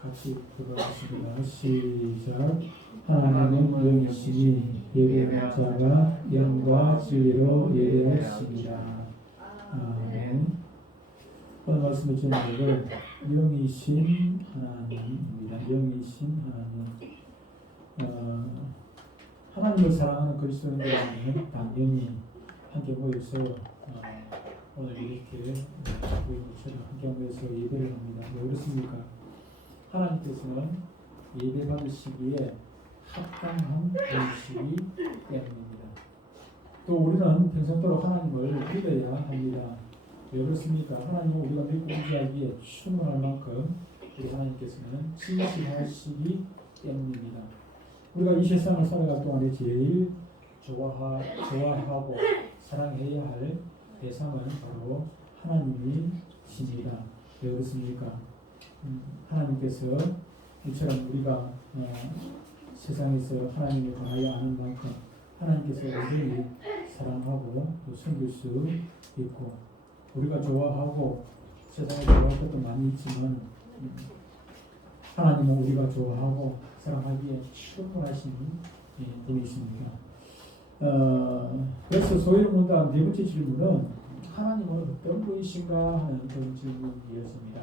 같이 들어보겠습니다. 시작. 하나님은 영이시니 예배하는 자가 영과 진리로 예배하십니다. 아멘. 오늘 말씀의 제목은 영이신 하나님입니다. 영이신 하나님. 하나님을 사랑하는 그리스도인들은 당연히 함께 모여서 오늘 이렇게 모임처럼 함께 모여서 예배를 합니다. 왜 그렇습니까? 하나님께서는 예배 받으시기에 합당한 분이시기 때문입니다. 또 우리는 평생도록 하나님을 믿어야 합니다. 왜 그렇습니까? 하나님은 우리가 믿고 의지하기에 충분할 만큼 우리 하나님께서는 진실하시기 때문입니다. 우리가 이 세상을 살아갈 동안에 제일 좋아하고 사랑해야 할 대상은 바로 하나님이십니다. 왜 그렇습니까? 하나님께서 이처럼 우리가 세상에서 하나님을 강하여 아는 만큼 하나님께서 우리를 사랑하고 또 섬길 수 있고, 우리가 좋아하고 세상에 좋아할 것도 많이 있지만 하나님은 우리가 좋아하고 사랑하기에 충분하신 분이십니다. 그래서 소위를 묻는 네 번째 질문은 하나님은 어떤 분이신가 하는 그런 질문이었습니다.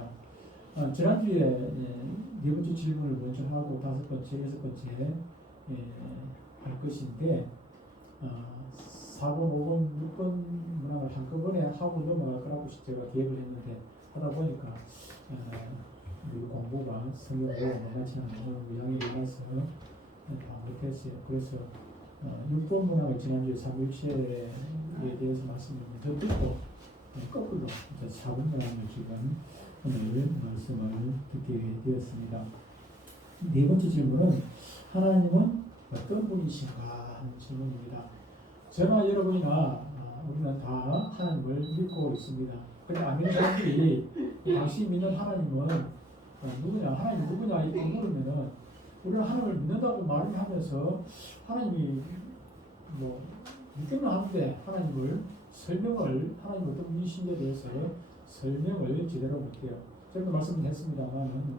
지난주에 네 번째 질문을 먼저 하고 다섯 번째, 여섯 번째 할 것인데 4번, 5번, 6번 문항을 한꺼번에 하고 넘어갈 거라고 제가 계획을 했는데 하다 보니까 우리 공부가 성경으로 만만치 않은 모양이 일어나서 다 못했어요. 그래서 6번 문항을 지난주에 삼일체에 대해서 말씀드렸는데 더 듣고 거꾸로 4번 문항을 지금 오늘 말씀을 듣게 되었습니다. 네 번째 질문은 하나님은 어떤 분이신가 하는 질문입니다. 저나 여러분이나 우리는 다 하나님을 믿고 있습니다. 그런데 아멘 사람들이 당신이 믿는 하나님은 누구냐, 하나님 누구냐 이렇게 물으면은 우리는 하나님을 믿는다고 말을 하면서 하나님이 뭐 믿기는 하는데 하나님을 하나님 어떤 분이신지에 대해서 설명을 제대로 못해요. 제가 말씀했습니다만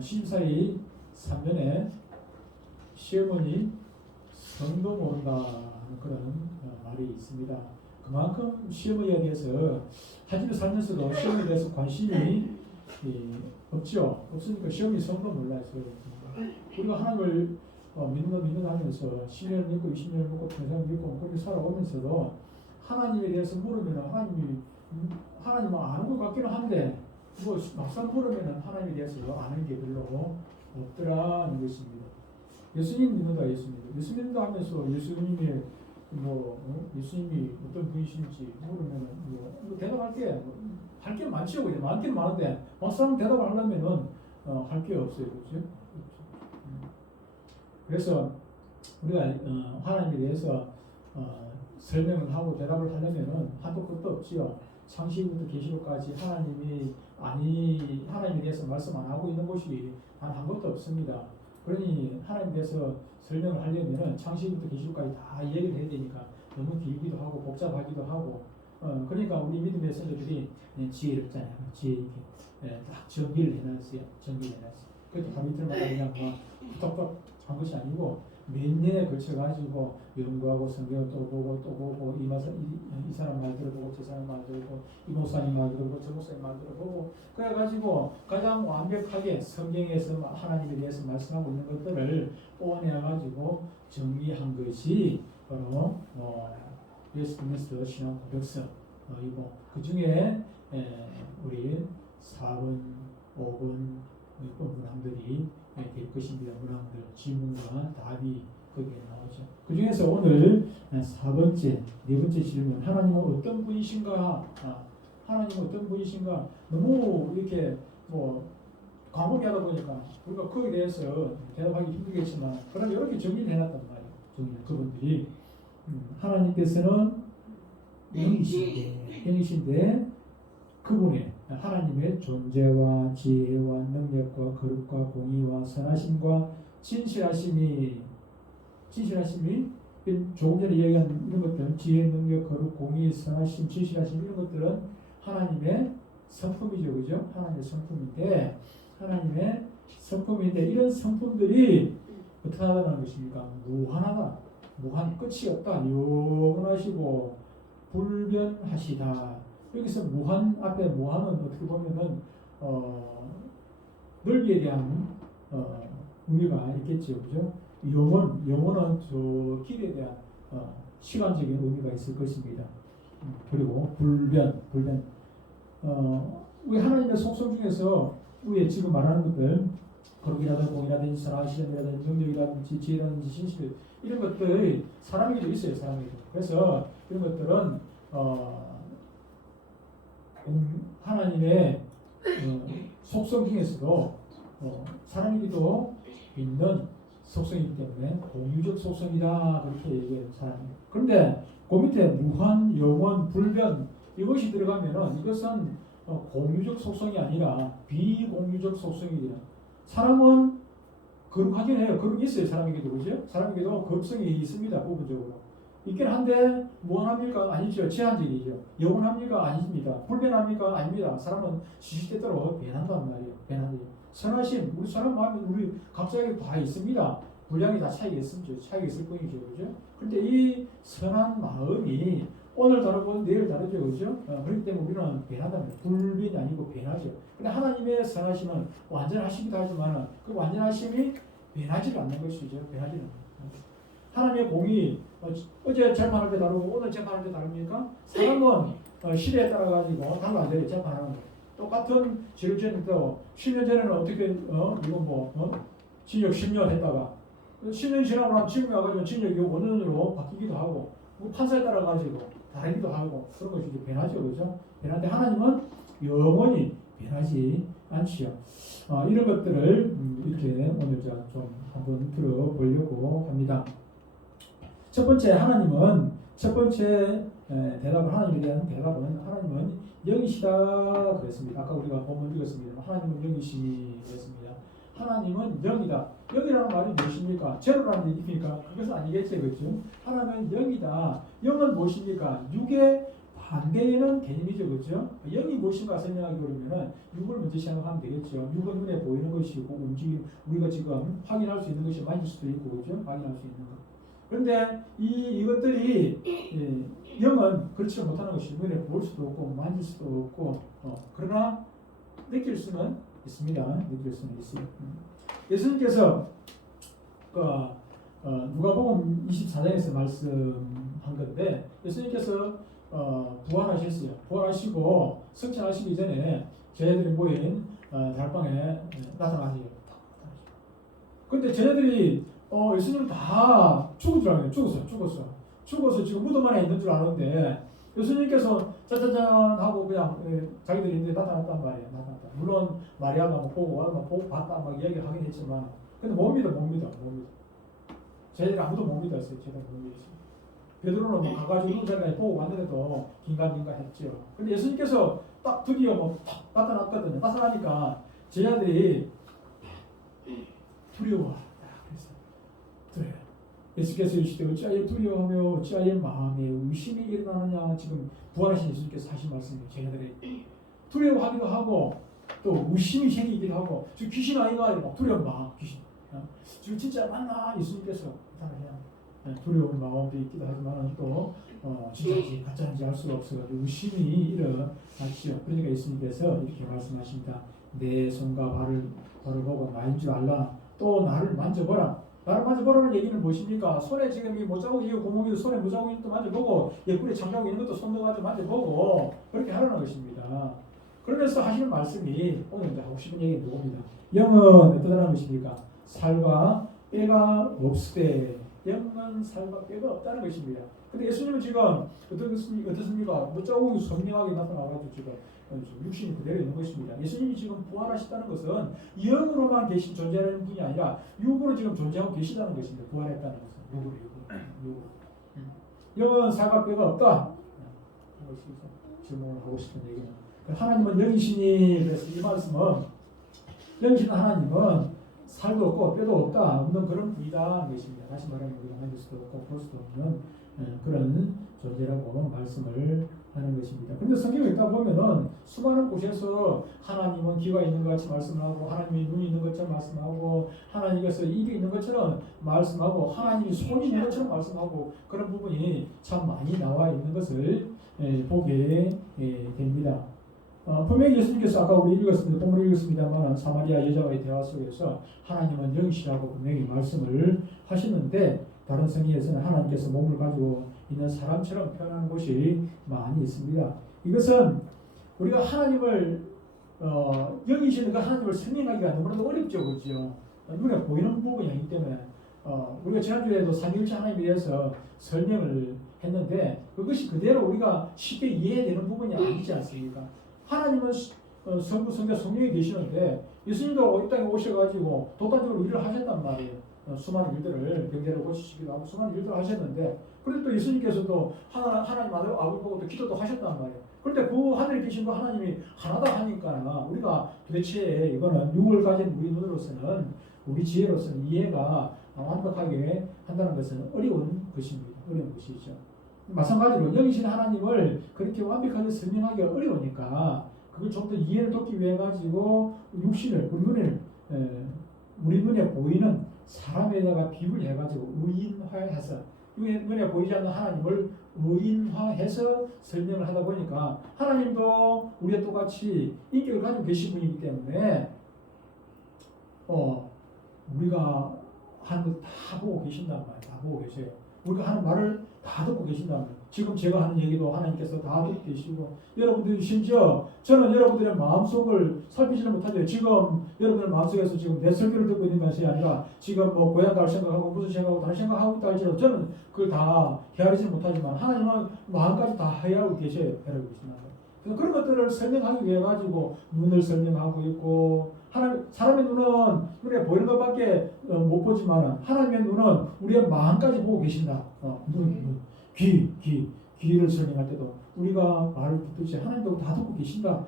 신사의 3년에 시어머니 성도 모른다 하는 그런 말이 있습니다. 그만큼 시어머니에 대해서 한 집에 살면서도 시어머니에 대해서 관심이 없죠. 없으니까 시어머니 성도 몰라요. 우리가 하나님을 믿는 하면서 10년을 믿고 20년을 믿고 평생을 믿고 그렇게 살아오면서도 하나님에 대해서 물으면 하나님은 아는 것 같기는 한데 뭐 막상 물으면 하나님에 대해서 아는 게 별로 없더라는 것입니다. 예수님 믿는다, 예수 믿는다 하면서 예수님이 예수님이 어떤 분이신지 물으면 대답할 게 할 게 많죠. 많긴 많은데 막상 대답을 하려면은 할 게 없어요, 그렇죠? 그래서 우리가 하나님에 대해서 설명을 하고 대답을 하려면은 한도 끝도 없지요. 창세기부터 계시록까지 하나님에 대해서 말씀 안 하고 있는 곳이 단 한 곳도 없습니다. 그러니 하나님에 대해서 설명을 하려면은 창세기부터 계시록까지 다 얘기를 해야 되니까 너무 길기도 하고 복잡하기도 하고 그러니까 우리 믿음의 선조들이 지혜롭잖아요. 지혜 있게 딱 정리를 해놨어요. 그것도 하루 이틀마다 그냥 뚝뚝 한 것이 아니고 몇 년에 걸쳐가지고 연구하고 성경을 또 보고 이 사람 말 들어보고 저 사람 말 들어보고 이 목사님 말 들어보고 저 목사님 말 들어보고 그래가지고 가장 완벽하게 성경에서 하나님에 대해서 말씀하고 있는 것들을 뽑아내가지고 정리한 것이 바로 웨스트민스터 신앙 고백서이고 그 중에 우리 4번, 5번, 6번 문항들이 될 것입니다. 문항들, 질문과 답이 거기에 나오죠. 그 중에서 오늘 4번째, 네 번째 질문, 하나님은 어떤 분이신가? 하나님은 어떤 분이신가? 너무 이렇게 광범위하다 보니까 우리가 거기에 대해서 대답하기 힘들겠지만 그러나 이렇게 정리를 해놨단 말이에요. 그분들이 하나님께서는 영이신데 그분의 하나님의 존재와 지혜와 능력과 거룩과 공의와 선하심과 진실하심이 조금 전에 얘기한 이런 것들은 지혜, 능력, 거룩, 공의, 선하심, 진실하심 이런 것들은 하나님의 성품이죠, 그죠? 하나님의 성품인데 하나님의 성품인데 이런 성품들이 어떻게 하다는 것입니까? 무한하다. 무한 끝이 없다. 영원하시고 불변하시다. 여기서 무한 앞에 무한은 어떻게 보면은 넓이에 대한 의미가 있겠죠, 그죠? 영원은 저 길에 대한 시간적인 의미가 있을 것입니다. 그리고 불변. 우리 하나님의 속성 중에서 우리 지금 말하는 것들 거룩이라든지 공이라든지 선하시점이라든지 능력이라든지 지혜라든지 신실 이런 것들이 사람에게도 있어요. 사람에게도. 그래서 이런 것들은 하나님의 속성 중에서도 사람에게도 있는 속성이기 때문에 공유적 속성이다 그렇게 얘기해요. 사람이. 그런데 그 밑에 무한, 영원, 불변 이것이 들어가면은 이것은 공유적 속성이 아니라 비공유적 속성이에요. 사람은 거룩하긴 해요. 거룩이 있어요. 사람에게도 그죠? 사람에게도 거룩성이 있습니다. 부분적으로. 있긴 한데 무한합니까? 아니죠. 제한적이죠. 영원합니까? 아닙니다. 불변합니까? 아닙니다. 사람은 시시때때로 변한단 말이에요. 변하는 선하심, 우리 사람 마음에 우리 각자에게 다 있습니다. 분량이 다 차이가 있습니다. 차이가 있을 뿐이죠. 그죠? 근데 이 선한 마음이 오늘 다르고 내일 다르죠. 그죠? 그렇기 때문에 우리는 변하다는 불변이 아니고 변하죠. 근데 하나님의 선하심은 완전하시기도 하지만 그 완전하심이 변하지 않는 것이죠. 변하지 않는 것. 하나님의 공이 어제 재판할 때 다르고 오늘 재판할 때 다릅니까? 사람은 시대에 따라 가지고 달라 안 돼요. 재판하는 거. 똑같은 죄를 지었는데 10년 전에는 어떻게 이건 징역 10년 했다가 10년 지나고 나면 지금에 와가지고 징역이 5년으로 바뀌기도 하고 판사에 따라 가지고 다르기도 하고 그런 것이 이제 변하죠, 그렇죠? 변하는데 하나님은 영원히 변하지 않지요. 이런 것들을 이렇게 오늘 좀 한번 들어보려고 합니다. 첫 번째 대답은 하나님에 대한 대답은 하나님은 영이시다 그랬습니다. 아까 우리가 본문 읽었습니다. 하나님은 영이시니 그랬습니다. 하나님은 영이다. 영이라는 말이 무엇입니까? 제로라는 얘기입니까? 그것은 아니겠죠, 그렇죠? 하나님은 영이다. 영은 무엇입니까? 육의 반대에는 개념이죠, 그렇죠? 영이 무엇인가 설명하기 그러면은 육을 먼저 생각하면 되겠죠. 육은 눈에 보이는 것이고 움직임 우리가 지금 확인할 수 있는 것이 만질 수도 있고, 그렇죠? 확인할 수 있는 것. 그런데 이것들이 영은 그렇지 못하는 것이 눈에 볼 수도 없고 만질 수도 없고 그러나 느낄 수는 있습니다. 느낄 수는 있어요. 예수님께서 누가복음 24장에서 말씀한 건데 예수님께서 부활하셨어요. 부활하시고 승천하시기 전에 저희들이 모인 달방에 나타나세요. 그런데 저희들이 예수님 다 죽은 줄 알아요. 죽어서 지금 무덤 안에 있는 줄 아는데 예수님께서 짜자잔 하고 그냥 자기들이 이제 나타났단 말이에요. 나타났다. 물론 마리아가 보고 봤다 막 이야기하긴 했지만 근데 못 믿어. 저희들이 아무도 못 믿었어요. 베드로는 가가지고 눈살까지 보고 왔는데도 긴가민가 했죠. 근데 예수님께서 딱 드디어 탁 나타났거든요. 나타나니까 제자들이 두려워. 그래요. 예수께서 이르시되 어찌하여 두려워하며 어찌하여 마음에 의심이 일어나느냐. 지금 부활하신 예수님께서 하신 말씀이에요. 제자들이 두려워하기도 하고 또 의심이 생기기도 하고 지금 귀신 아이가 두려운 마음 귀신 지금 진짜 맞나 예수님께서 두려운 마음도 있기도 하지만 또 진짜인지 가짜인지 알 수가 없어가지고 의심이 일어나지요. 그러니까 예수님께서 이렇게 말씀하십니다. 내 손과 발을 보고 나인 줄 알라. 또 나를 만져보라. 나를 만져보라는 얘기는 무엇입니까? 손에 지금 이 못자국이 구멍이 손에 못자국이 있는 것도 만져보고 옆구리에 장자국이 있는 것도 손 넣어가지고 만져보고 그렇게 하라는 것입니다. 그러면서 하시는 말씀이 오늘 이제 하고 싶은 얘기는 이겁니다. 영은 어떠다는 것입니까? 살과 뼈가 없으되 영은 살과 뼈가 없다는 것입니다. 근데 예수님은 지금 어떻습니까? 못자국이 선명하게 나타나가지고 지금 육신이 그대로 있는 것입니다. 예수님이 지금 부활하셨다는 것은 영으로만 계신 존재하는 분이 아니라 육으로 지금 존재하고 계시다는 것입니다. 부활했다는 것은 육으로. 영은 살과 뼈가 없다. 질문을 하고 싶은 얘기는 하나님은 영이시니 그래서 이 말씀은 영이신 하나님은 살도 없고 뼈도 없는 그런 부위다 것입니다. 다시 말하면 우리가 만질 수도 없고 볼 수도 없는 그런 존재라고 말씀을 하는 것입니다. 그런데 성경을 읽다 보면은 수많은 곳에서 하나님은 귀가 있는 것 같이 말씀하고 하나님이 눈이 있는 것처럼 말씀하고 하나님께서 입이 있는 것처럼 말씀하고 하나님이 손이 있는 것처럼 말씀하고 그런 부분이 참 많이 나와 있는 것을 보게 됩니다. 분명히 예수님께서 아까 우리 읽었습니다. 본문을 읽었습니다만 사마리아 여자와의 대화 속에서 하나님은 영이시라고 분명히 말씀을 하시는데 다른 성경에서는 하나님께서 몸을 가지고 있는 사람처럼 표현하는 곳이 많이 있습니다. 이것은 우리가 하나님을 영이시는 그 하나님을 설명하기가 너무나도 어렵죠, 그렇죠? 눈에 보이는 부분이 아니기 때문에 우리가 지난주에도 삼위일체 하나님에 대해서 설명을 했는데 그것이 그대로 우리가 쉽게 이해되는 부분이 아니지 않습니까? 하나님은 성부, 성자, 성령이 되시는데 예수님도 이 땅에 오셔가지고 독단적으로 일을 하셨단 말이에요. 수많은 일들을 병자를 고치시기도 하고 수많은 일들을 하셨는데 그런데 또 예수님께서도 하나님 아버지 보고 또 기도도 하셨단 말이에요. 그런데 그 하늘에 계신 그 하나님이 하나다 하니까 우리가 도대체 이거는 육을 가진 우리 눈으로서는 우리 지혜로서는 이해가 완벽하게 한다는 것은 어려운 것입니다. 어려운 것이죠. 마찬가지로 영이신 하나님을 그렇게 완벽하게 설명하기가 어려우니까 그걸 좀 더 이해를 돕기 위해 가지고 육신을 우리 눈에 보이는 사람에다가 비유를 해가지고 의인화해서 눈에 보이지 않는 하나님을 의인화해서 설명을 하다 보니까 하나님도 우리와 똑같이 인격을 가지고 계신 분이기 때문에 우리가 하는 거 다 보고 계신단 말이에요. 다 보고 계세요. 우리가 하는 말을 다 듣고 계신단 말이에요. 지금 제가 하는 얘기도 하나님께서 다 듣고 계시고 여러분들이 심지어 저는 여러분들의 마음속을 살피지는 못하죠. 지금 여러분의 마음속에서 지금 내 설교를 듣고 있는 것이 아니라 지금 뭐 고향 갈 생각하고 무슨 생각하고 다른 생각하고 있다 할지라도 저는 그걸 다 헤아리지 못하지만 하나님은 마음까지 다 헤아리고 계셔요. 헤아리고 계신단 말이에요. 그래서 그런 것들을 설명하기 위해 가지고 눈을 설명하고 있고 사람의 눈은 눈에 보이는 것밖에 못 보지만 하나님의 눈은 우리의 마음까지 보고 계신다. 귀를 설명할 때도 우리가 말을 듣듯이 하나님도 다 듣고 계신다.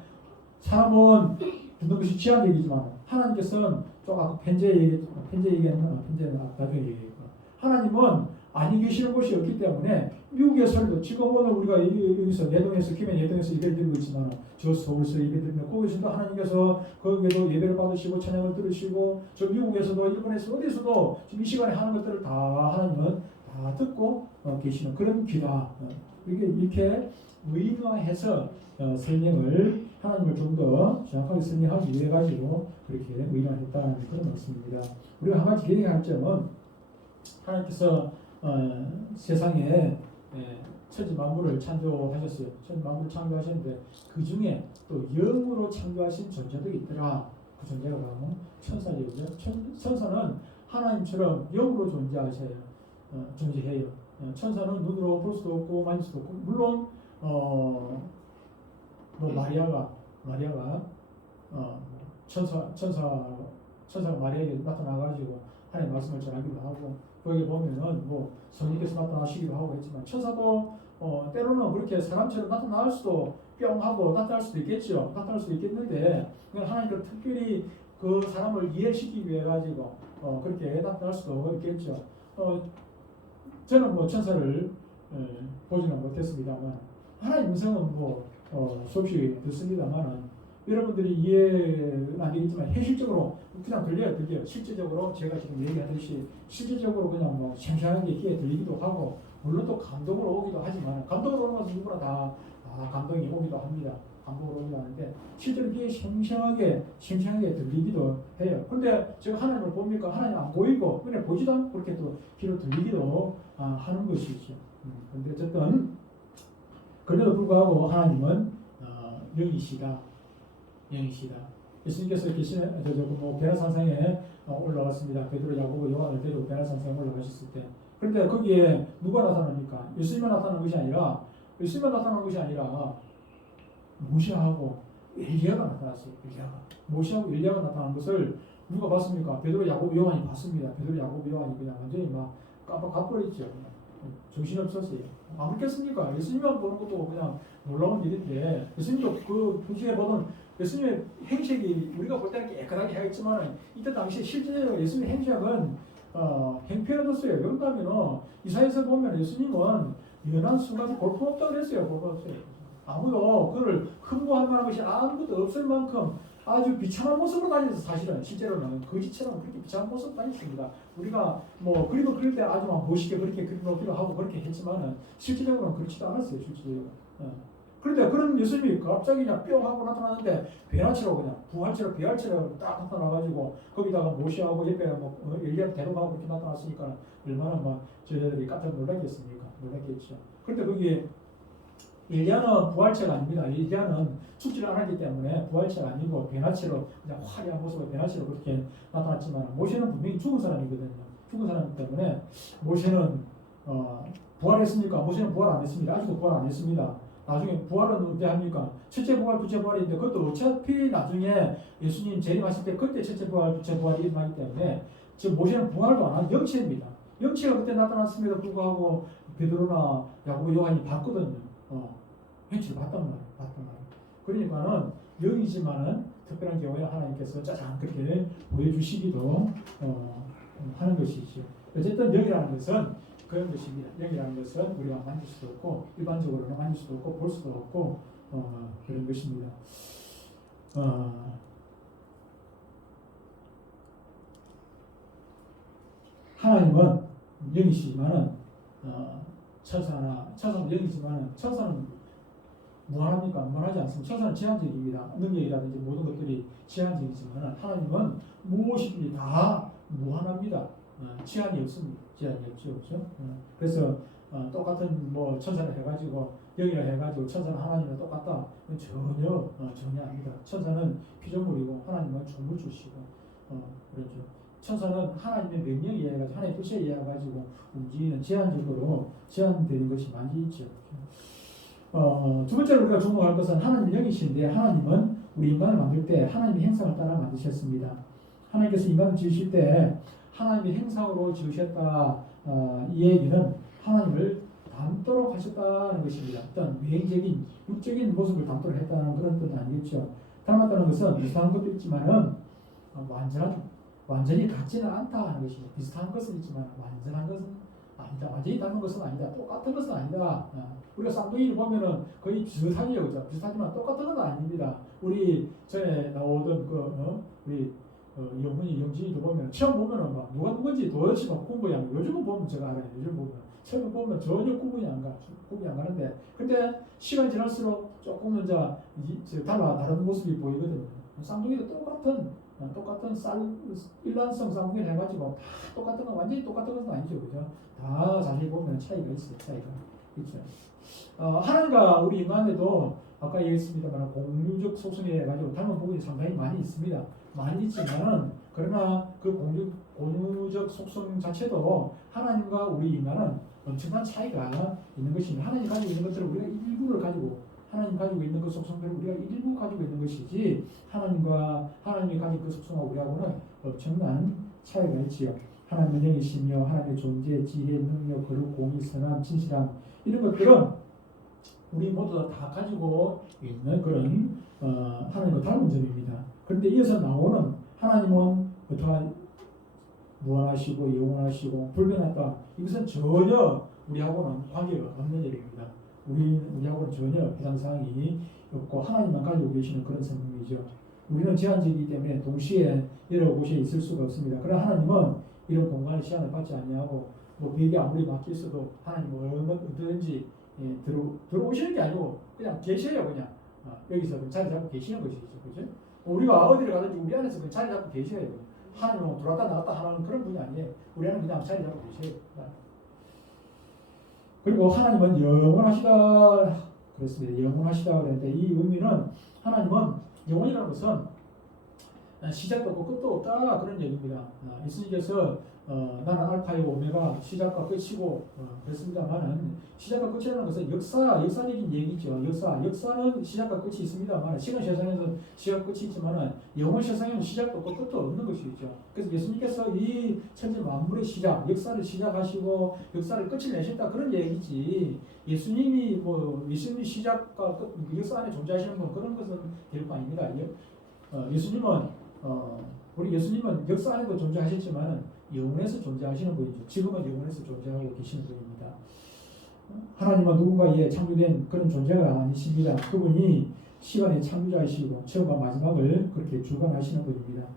사람은 듣는 것이 취향적이지만 하나님께서는 좀 아까 편지는 나중에 얘기했고 하나님은 아니 계시는 곳이 없기 때문에 미국의 소리도 지금 오늘 우리가 여기서 내동에서 김해 내동에서 예배를 드리고 있지만 저 서울에서 예배 드리면 거기서도 하나님께서 거기에도 예배를 받으시고 찬양을 들으시고 저 미국에서도 일본에서 어디서도 지금 이 시간에 하는 것들을 다 하나님은 다 듣고 계시는 그런 귀다. 이렇게 의인화해서 설명을 하나님을 좀 더 정확하게 설명하기 위해 가지고 그렇게 의인화했다는 그런 말씀입니다. 우리가 한 가지 기억해야 할 점은 하나님께서 세상에 천지 만물을 창조하셨어요. 천지 만물을 창조하셨는데 그 중에 또 영으로 창조하신 존재도 있더라. 그 존재가 바로 천사죠. 천사는 하나님처럼 영으로 존재해요. 천사는 눈으로 볼 수도 없고 만질 수도 없고 물론 마리아가 천사가 마리아에게 나타나가지고 하나님 말씀을 전하기도 하고 거기 보면은 성령께서 나타나시기도 하고 했지만 천사도 때로는 그렇게 사람처럼 나타날 수도 뿅 하고 나타날 수도 있겠죠. 나타날 수도 있겠는데 하나님께서 특별히 그 사람을 이해시키기 위해 가지고 그렇게 나타날 수도 있겠죠. 저는 천사를 보지는 못했습니다만 하나님 음성은 수없이 듣습니다만 여러분들이 이해는 안 되겠지만 현실적으로 그냥 들려요. 실제적으로 제가 지금 얘기하듯이 실제적으로 그냥 생생하게 귀에 들리기도 하고 물론 또 감동으로 오기도 하지만 감동으로 오는 것은 누구나 다 감동이 오기도 합니다. 감동으로 오기도 하는데 실제로 귀에 생생하게 들리기도 해요. 그런데 제가 하나님을 봅니까? 하나님 안 보이고 눈에 보지도 않고 그렇게 또 귀로 들리기도 하는 것이죠. 그런데 어쨌든 그럼에도 불구하고 하나님은 영이시다. 예수님께서 계시는 베라산상에 올라갔습니다. 베드로, 야고보, 요한을 데리고 베라산상에 올라가셨을 때, 그런데 거기에 누가 나타납니까? 예수님만 나타나는 것이 아니라 모세하고 엘리야가 나타났어요. 모세하고 엘리야가 나타난 것을 누가 봤습니까? 베드로, 야고보, 요한이 봤습니다. 베드로, 야고보, 요한이 그냥 완전히 막 깜빡 가버렸죠. 정신없었어요. 안 그렇겠습니까? 예수님만 보는 것도 그냥 놀라운 일인데 예수님도 그 중심에 보던 예수님의 행색이 우리가 볼 때는 깨끗하게 하였지만 이때 당시에 실제로 예수님의 행색은 행편없었어요. 그런다면 이사야에서 보면 예수님은 연한 순간에 볼품없다고 그랬어요. 볼품없어요. 아무도 그를 흠모할 만한 것이 아무것도 없을 만큼 아주 비참한 모습으로 다녔어요. 사실은 실제로는 거지처럼 그렇게 비참한 모습으로 다녔습니다. 우리가 뭐 그림을 그릴 때 아주 막 멋있게 그렇게 그리기도 하고 그렇게 했지만은 실질적으로는 그렇지도 않았어요. 실질적으로. 그런데 그런 예수님이 갑자기 그냥 뿅 하고 나타나는데 배나치로 그냥 부활체로 배활체로 딱 나타나가지고 거기다가 모시하고 옆에 뭐 엘리야 데려가고 그렇게 나타났으니까 얼마나 막 저희들이 깜짝 놀랐겠습니까? 놀랐겠죠. 그런데 거기에 엘리야는 부활체가 아닙니다. 엘리야는 죽지를 않았기 때문에 부활체가 아니고 변화체로 그냥 화려한 모습으로 변화체로 그렇게 나타났지만 모세는 분명히 죽은 사람이거든요. 죽은 사람이기 때문에 모세는 부활했습니까? 모세는 부활 안 했습니다. 아직도 부활 안 했습니다. 나중에 부활은 언제 합니까? 첫째 부활, 둘째 부활인데 그것도 어차피 나중에 예수님 재림하실 때 그때 첫째 부활, 둘째 부활이 일어나기 때문에 지금 모세는 부활도 안 한 영체입니다. 영체가 그때 나타났음에도 불구하고 베드로나 야고보, 요한이 봤거든요. 현실을 봤단 말이에요. 그러니까는 영이지만은 특별한 경우에 하나님께서 짜잔 그렇게 보여주시기도 하는 것이죠. 어쨌든 영이라는 것은 그런 것입니다. 영이라는 것은 우리가 만질 수도 없고 일반적으로는 만질 수도 없고 볼 수도 없고 그런 것입니다. 하나님은 영이시지만은 천사는 영이지만은 천사는 무한합니까? 무한하지 않습니다. 천사는 제한적입니다. 능력이라든지 모든 것들이 제한적이지만 하나님은 무엇이든지 다 무한합니다. 제한이 없습니다. 제한이 없죠, 그렇죠? 그래서 똑같은 뭐 천사를 해가지고 영이라 해가지고 천사는 하나님과 똑같다? 전혀 아닙니다. 천사는 피조물이고 하나님은 조물주시고 그렇죠. 천사는 하나님의 명령에 의해가지고 하나님의 뜻에 의해가지고 움직이는 제한적으로 제한되는 것이 많이 있죠. 두 번째로 우리가 주목할 것은 하나님 영이신데 하나님은 우리 인간을 만들 때 하나님의 행상을 따라 만드셨습니다. 하나님께서 인간을 지으실 때 하나님의 행상으로 지으셨다. 이 얘기는 하나님을 닮도록 하셨다는 것입니다. 어떤 외형적인 육적인 모습을 닮도록 했다는 그런 뜻은 아니겠죠. 닮았다는 것은 비슷한 것도 있지만은 완전히 같지는 않다 하는 것이죠. 비슷한 것은 있지만 완전한 것은 아니다. 완전히 닮은 것은 아니다. 똑같은 것은 아니다. 우리가 쌍둥이를 보면은 거의 비슷하죠, 그죠? 비슷하지만 똑같은 건 아닙니다. 우리 전에 나오던 우리 영문이 영진이도 보면 처음 보면은 막 누가 누군지 도대체 막 구분이 안 가. 요즘은 보면 제가 알아요. 요즘 보면 처음 보면 전혀 구분이 안 가는데 근데 시간 지날수록 조금은 다른 모습이 보이거든요. 쌍둥이도 똑같은 일란성 쌍둥이를 해가지고 다 똑같은 건 완전히 똑같은 것은 아니죠, 그죠? 다 자세히 보면 차이가 있어요, 차이가 있죠. 하나님과 우리 인간에도 아까 얘기했습니다만 공유적 속성에 해가지고 닮은 부분이 상당히 많이 있습니다. 많이 있지만은 그러나 그 공유적 속성 자체도 하나님과 우리 인간은 엄청난 차이가 있는 것입니다. 하나님 가지고 있는 것들을 우리가 일부를 가지고 하나님 가지고 있는 그 속성들을 우리가 일부 가지고 있는 것이지 하나님이 가진 그 속성과 우리하고는 엄청난 차이가 있지요. 하나님은 영이시며 하나님의 존재, 지혜, 능력, 거룩, 공의, 선함, 진실함 이런 것들은 우리 모두 다 가지고 있는 그런 하나님과 닮은 점입니다. 그런데 이어서 나오는 하나님은 어떠한 무한하시고 영원하시고 불변하다. 이것은 전혀 우리하고는 관계가 없는 일입니다. 우리하고는 전혀 해당 사항이 없고 하나님만 가지고 계시는 그런 성품이죠. 우리는 제한적이기 때문에 동시에 여러 곳에 있을 수가 없습니다. 그러나 하나님은 이런 공간의 시간을 받지 않냐고 뭐 벽이 아무리 막혀 있어도 하나님은 어디든지 들어오시는 게 아니고 그냥 계셔요. 그냥 여기서 자리 잡고 계시는 것이죠. 그죠? 우리가 어디를 가든지 우리 안에서 그냥 자리 잡고 계셔요. 하나님은 들어왔다 나갔다 하는 그런 분이 아니에요. 우리 안에 그냥 자리 잡고 계셔요. 그리고 하나님은 영원하시다 그랬습니다. 영원하시다 그랬는데 이 의미는 하나님은 영원이라는 것은 시작도 없고 끝도 없다 그런 얘기입니다. 예수님께서 나는 알파이고 오메가 시작과 끝이고 그랬습니다만은 시작과 끝이라는 것은 역사적인 얘기죠. 역사는 시작과 끝이 있습니다만 시간 세상에서 시작 끝이 있지만은 영원 세상에는 시작도 없고 끝도 없는 것이죠. 그래서 예수님께서 이 천지 만물의 시작, 역사를 시작하시고 역사를 끝을 내셨다 그런 얘기지. 예수님이 예수님 시작과 끝, 역사 안에 존재하시는 분 그런 것은 결코 아닙니다. 우리 예수님은 역사 안에도 존재하셨지만 영원에서 존재하시는 분이죠. 지금은 영원에서 존재하고 계시는 분입니다. 하나님은 누군가에 창조된 그런 존재가 아니십니다. 그분이 시간의 창조자이시고 처음과 마지막을 그렇게 주관하시는 분입니다.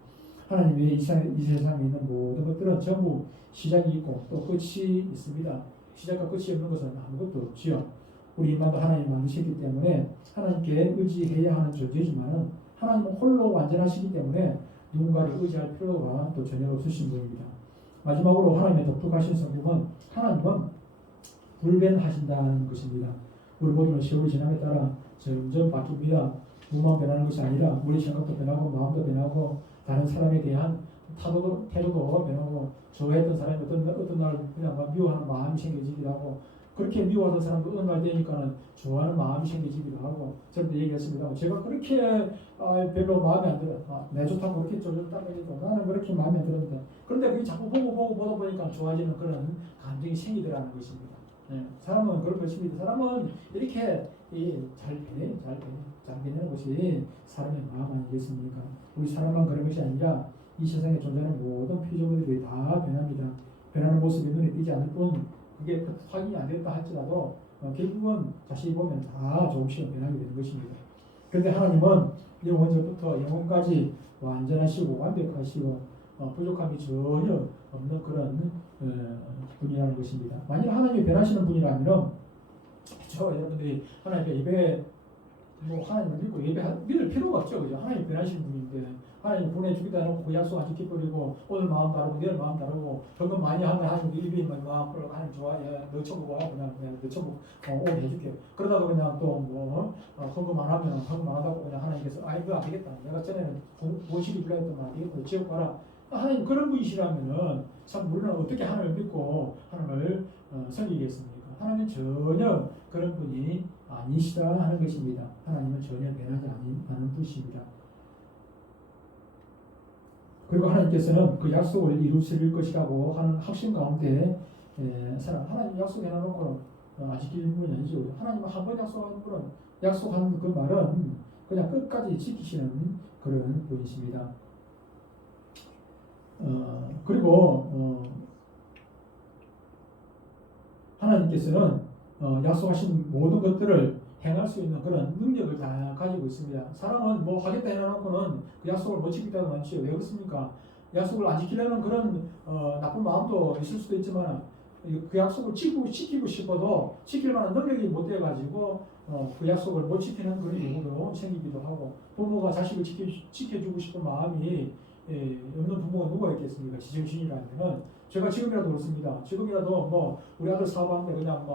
하나님의 이 세상에 있는 모든 것들은 전부 시작이 있고 또 끝이 있습니다. 시작과 끝이 없는 것은 아무것도 없지요. 우리 인간도 하나님 만드셨기 때문에 하나님께 의지해야 하는 존재지만은 하나님은 홀로 완전하시기 때문에 누군가를 의지할 필요가 또 전혀 없으신 분입니다. 마지막으로 하나님의 독특하신 성품은 하나님은 불변하신다는 것입니다. 우리 모두는 세월이 지남에 따라 점점 바뀝니다. 몸만 변하는 것이 아니라 우리 생각도 변하고 마음도 변하고 다른 사람에 대한 태도도 변하고 좋아했던 사람이 어떤 날 그냥 미워하는 마음이 생겨지기도 하고 그렇게 미워하던 사람도 어느 날 되니까는 좋아하는 마음이 생기기도 하고 저도 얘기했습니다. 제가 그렇게 별로 마음에 안 들어요. 내 좋다고 그렇게 쫄쫄 따르기도 나는 그렇게 마음에 안 들었는데 그런데 그게 자꾸 보다 보니까 좋아지는 그런 감정이 생기더라는 것입니다. 사람은 그런 것입니다. 사람은 이렇게 잘 변하는 것이 사람의 마음 아니겠습니까? 우리 사람만 그런 것이 아니라 이 세상에 존재하는 모든 피조물들이 다 변합니다. 변하는 모습이 눈에 띄지 않을 뿐 그게 확인이 안 됐다 할지라도 결국은 자세히 보면 다 조금씩 변하게 되는 것입니다. 그런데 하나님은 영원전부터 영원까지 완전하시고 완벽하시고 부족함이 전혀 없는 그런 분이라는 것입니다. 만약 하나님이 변하시는 분이라면 여러분들이 하나님의 예배 하나님을 믿고 믿을 필요가 없죠. 그죠? 하나님 변하시는 분인데 하나님 보내주기도 해놓고 그 약속 안 지켜버리고 오늘 마음 다르고 내일 마음 다르고 헌금 많이 하면 하나님 일일이 마음 그러고 하나님 좋아해 너 천국 와 그냥 너 천국 오게 해줄게. 그러다가 그냥 또 헌금 안 하면 헌금 안 한다고 그냥 하나님께서 그거 안 되겠다. 내가 전에는 원식이 불러했던 말 되겠고 지옥 가라. 하나님 그런 분이시라면은 참 우리는 어떻게 하나님을 믿고 하나님을 섬기겠습니까? 하나님은 전혀 그런 분이 아니시다 하는 것입니다. 하나님은 전혀 변하지 않는 분이십니다. 그리고 하나님께서는 그 약속을 이루실 것이라고 하는 확신 가운데 하나님 약속해놓고 안 지키는 분이 아니죠. 하나님은 한 번 약속하는 그 말은 그냥 끝까지 지키시는 그런 분이십니다. 그리고 하나님께서는 약속하신 모든 것들을 행할 수 있는 그런 능력을 다 가지고 있습니다. 사람은 뭐 하겠다 해놓고는 그 약속을 못 지키다고 하죠. 왜 그렇습니까? 약속을 안 지키려는 그런 나쁜 마음도 있을 수도 있지만 그 약속을 지키고 싶어도 지킬 만한 능력이 못 돼가지고 그 약속을 못 지키는 그런 경우도 생기기도 하고 부모가 자식을 지켜주고 싶은 마음이 없는 부모가 누가 있겠습니까? 지정신이라면은 제가 지금이라도 그렇습니다. 지금이라도 우리 아들 사업하는데 그냥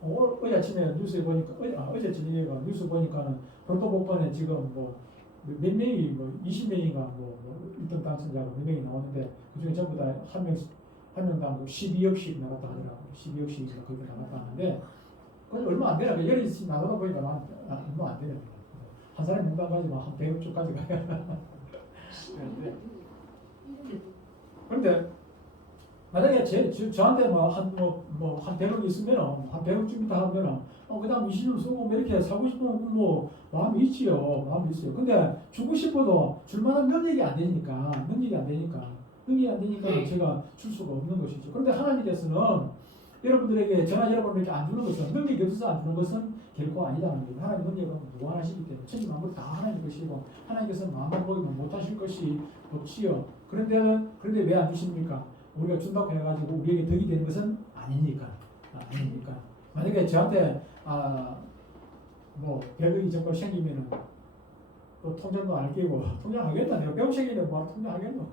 어제 아침에 뉴스에 보니까 어제 저녁에 뉴스 보니까는 교통법원에 지금 몇 명이 20명인가 1등 당선자가 몇 명이 나오는데 그중에 전부 다 한 명당 12억씩 나갔다 하더라고요. 12억씩 그렇게 나갔다 하는데 얼마 안 되나 열이 나가다 보니까 얼마 안 되나 한 사람이 명당 가지고 한 100억씩까지 가요. 그런데 만약에 저한테 한 100억 있으면 한 100억쯤 다 하면 그다음 20년 쓰고 이렇게 살고 싶은 마음이 있지요. 마음이 있어요. 근데 주고 싶어도 줄 만한 능력이 안 되니까 제가 줄 수가 없는 것이죠. 그런데 하나님께서는 여러분들에게 저나 여러분에게 안 주는 것은 능력이 없어서 안 주는 것은 결코 아니다는 거예요. 하나님 능력은 무한하시기 때문에 천지 만물 다 하나님 것이고 하나님께서는 마음만 먹이면 못하실 것이 없지요. 그런데 왜 안 주십니까? 우리가 준다고 해가지고 우리에게 덕이 되는 것은 아니니까. 만약에 저한테 100억이 정도 생기면은 또 통장도 안 끼고 통장하겠다. 내가 100억 생기면 바로 통장하겠노.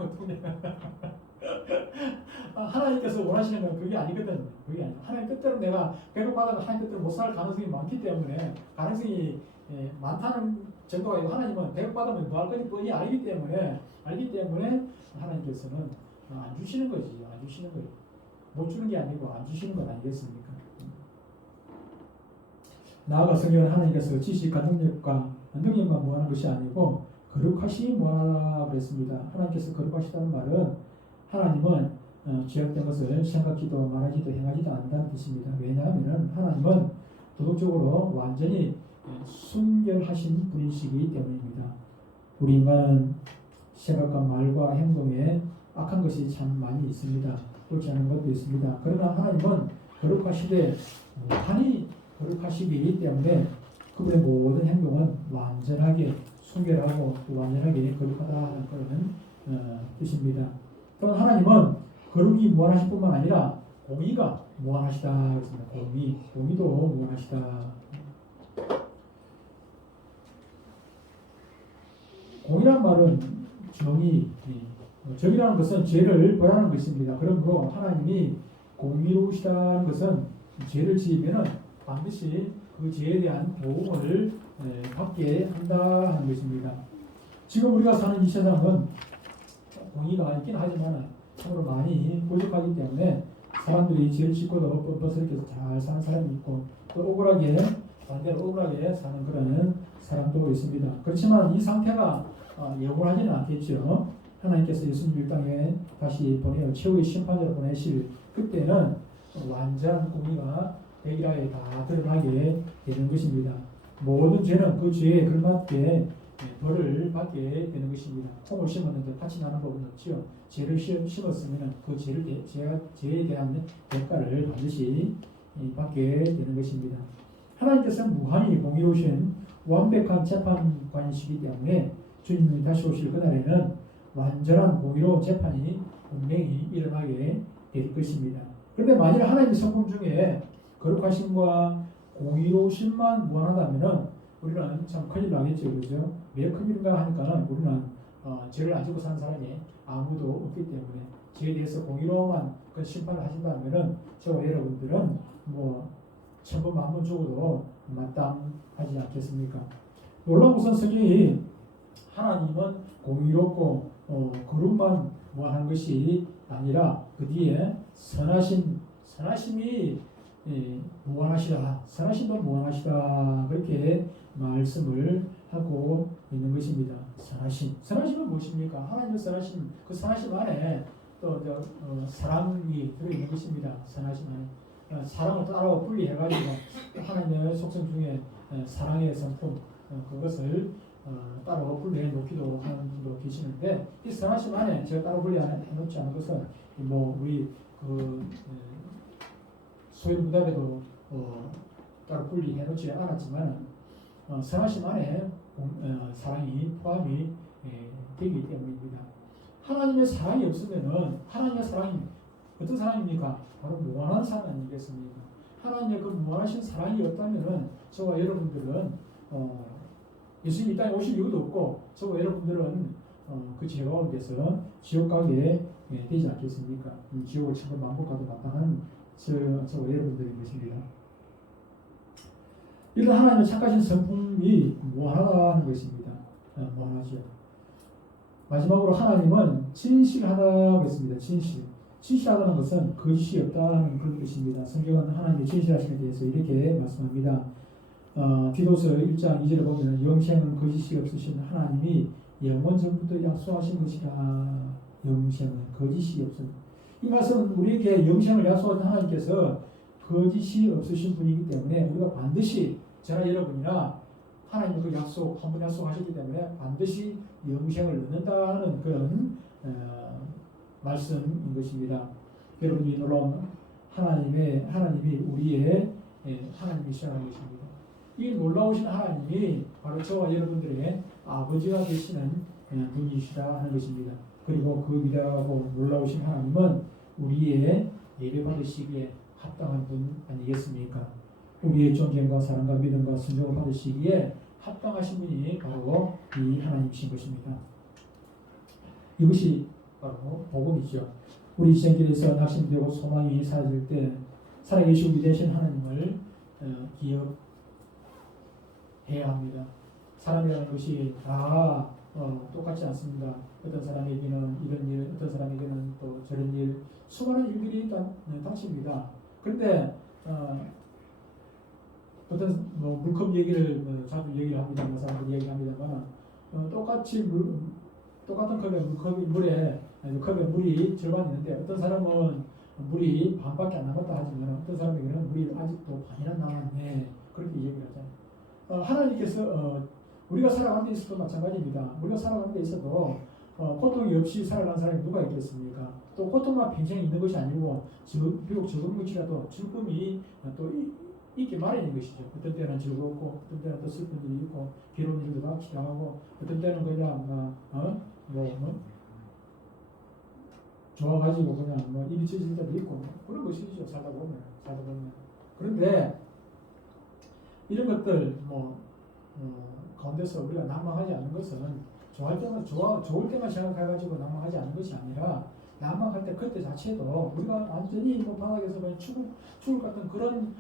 하나님께서 원하시는 건 그게 아니거든요. 그게 아니에요. 하나님 뜻대로 내가 100억 받아도 하나님 뜻대로 못 살 가능성이 많기 때문에 가능성이 많다는 정도가 아니고 하나님은 배급받으면 뭐 할 건지 뻔히 알기 때문에 하나님께서는 안 주시는 거지. 안 주시는 거예요. 못 주는 게 아니고 안 주시는 건 아니겠습니까? 나아가 성경은 하나님께서 지식과 능력만 무한한 것이 아니고 거룩하심이 무한하다 그랬습니다. 하나님께서 거룩하시다는 말은 하나님은 죄악된 것을 생각지도 말하지도 행하지도 않는다는 뜻입니다. 왜냐하면 하나님은 도덕적으로 완전히 순결하신 분이시기 때문입니다. 우리 인간은 생각과 말과 행동에 악한 것이 참 많이 있습니다. 옳지 않은 것도 있습니다. 그러나 하나님은 거룩하시되 무한히 거룩하시기 때문에 그분의 모든 행동은 완전하게 순결하고 완전하게 거룩하다는 그런 뜻입니다. 또 하나님은 거룩이 무한하실 뿐만 아니라 공의가 무한하시다 그랬습니다. 공의도 무한하시다. 공의란 말은 정의라는 것은 죄를 벌하는 것입니다. 그러므로 하나님이 공의로우시다는 것은 죄를 지으면 반드시 그 죄에 대한 보응을 받게 한다 하는 것입니다. 지금 우리가 사는 이 세상은 공의가 있긴 하지만 참으로 많이 부족하기 때문에 사람들이 죄를 짓고도 뻔뻔스럽게 잘 사는 사람이 있고 또 반대로 억울하게 사는 그런 사람도 있습니다. 그렇지만 이 상태가 영원하지는 않겠죠. 하나님께서 예수님을 땅에 다시 보내어 최후의 심판자로 보내실 그때는 완전한 공의가 백일하에 다 드러나게 되는 것입니다. 모든 죄는 그 죄에 걸맞게 벌을 받게 되는 것입니다. 콩을 심었는데 팥이 나는 법은 없지요. 죄를 심었으면 그 죄에 대한 대가를 반드시 받게 되는 것입니다. 하나님께서는 무한히 공의로우신 완벽한 재판관이시기 때문에 주님이 다시 오실 그날에는 완전한 공의로운 재판이 분명히 일어나게 될 것입니다. 그런데 만일 하나님의 성품 중에 거룩하심과 공의로우심만 무한하다면 우리는 참 큰일 나겠죠. 그렇죠? 왜 큰일인가 하니까 우리는 죄를 안 지고 사는 사람이 아무도 없기 때문에 죄에 대해서 공의로움만 그 심판을 하신다면 저와 여러분들은 뭐 천번 만번 죽어도 마땅하지 않겠습니까? 놀라운 것은 성경이 하나님은 공의롭고 거룩만 무한한 것이 아니라 그 뒤에 선하심이 무한하시다. 선하심도 무한하시다. 그렇게 말씀을 하고 있는 것입니다. 선하심은 무엇입니까? 하나님의 선하심, 그 선하심 안에 또 사랑이 들어있는 것입니다. 선하심 안에 사랑을 따로 분리해가지고 하나님의 속성 중에 사랑의 성품 그것을 따로 분리해 놓기도 하는 분도 계시는데 이 선하심 안에 제가 따로 분리해 놓지 않은 것은 뭐 우리 소유문답에도 따로 분리해 놓지 않았지만 선하심 안에 사랑이 포함이 되기 때문입니다. 하나님의 사랑이 없으면은 하나님의 사랑이 어떤 사랑입니까? 바로 무한한 사랑이겠습니까? 하나님의 그 무한하신 사랑이 없다면은 저와 여러분들은 예수님 이 땅에 오실 이유도 없고 저와 여러분들은 그 죄 가운데서 지옥 가게 되지 않겠습니까? 지옥을 천번 만복하도 마땅한 저와 여러분들인 것입니다. 이런 하나님의 착하신 성품이 무한하다는 것입니다. 무한하죠. 마지막으로 하나님은 진실하다고 했습니다. 진실하다는 것은 거짓이 없다는 그런 뜻입니다. 성경은 하나님의 진실하심에 대해서 이렇게 말씀합니다. 디도서 1장 2절에 보면 영생은 거짓이 없으신 하나님이 영원 전부터 약속하신 것이라. 영생은 거짓이 없습니다. 이 말씀은 우리에게 영생을 약속하신 하나님께서 거짓이 없으신 분이기 때문에 우리가 반드시 저나 여러분이나 하나님의 그 약속 한번 약속하셨기 때문에 반드시 영생을 얻는다는 그런 말씀인 것입니다. 여러분이 놀라운 하나님이 우리의 하나님이시라는 것입니다. 이 놀라우신 하나님이 바로 저와 여러분들의 아버지가 되시는 분이시다 하는 것입니다. 그리고 그 위대하고 놀라우신 하나님은 우리의 예배 받으시기에 합당한 분 아니겠습니까? 우리의 존경과 사랑과 믿음과 순종을 받으시기에 합당하신 분이 바로 이 하나님이신 것입니다. 이것이 바로 복음이죠. 우리 인생길에서 낙심되고 소망이 사라질 때 살아계시고 위대하신 하나님을 기억해야 합니다. 사람이라는 것이 다 똑같지 않습니다. 어떤 사람에게는 이런 일, 어떤 사람에게는 또 저런 일, 수많은 일들이 닥칩니다. 그런데 어떤 물컵 얘기를 자주 얘기를 합니다만 사람들이 얘기합니다만 똑같은 컵에 물이 절반 있는데 어떤 사람은 물이 반밖에 안 남았다 하지만 어떤 사람에게는 물이 아직도 반이나 남았네 그렇게 얘기를 하잖아요. 하나님께서 우리가 살아가는 데 있어도 마찬가지입니다. 우리가 살아가는 데 있어도 고통이 없이 살아가는 사람이 누가 있겠습니까? 또 고통만 평생 있는 것이 아니고 비록 적은 것이라도 즐거움이 또 있게 마련인 것이죠. 어떤 때는 즐겁고 어떤 때는 또 슬픈 일이 있고 괴로운 일도 닥치기도 하고 어떤 때는 그냥 좋아가지고 그냥 입이 찢어질 때도 있고 그런 것이죠. 살다 보면. 그런데 이런 것들 가운데서 우리가 낭망하지 않는 것은 좋을 때만 생각해가지고 낭망하지 않는 것이 아니라 낭망할 때 그때 자체도 우리가 완전히 바닥에서 그냥 죽을 것 같은 그런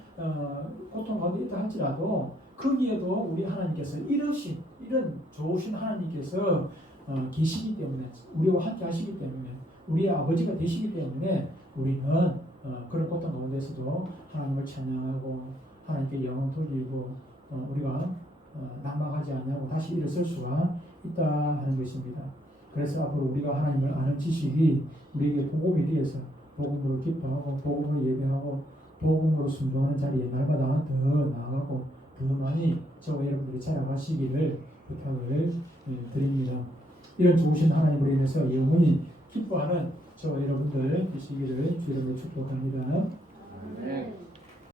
고통 가운데 있다 할지라도 거기에도 우리 하나님께서 이런 좋으신 하나님께서 계시기 때문에 우리와 함께 하시기 때문에 우리의 아버지가 되시기 때문에 우리는 그런 고통 가운데서도 하나님을 찬양하고 하나님께 영광 돌리고 우리가 낭망하지 않냐고 다시 일어설 수가 있다 하는 것입니다. 그래서 앞으로 우리가 하나님을 아는 지식이 우리에게 복음이 되어서 복음으로 기뻐하고 복음으로 예배하고 복음으로 순종하는 자리에 날마다 더 나아가고 더 많이 저와 여러분들이 자라가시기를 부탁을 드립니다. 이런 좋으신 하나님으로 인해서 영원히 기뻐하는 저와 여러분들 되시기를 주님으로 축복합니다.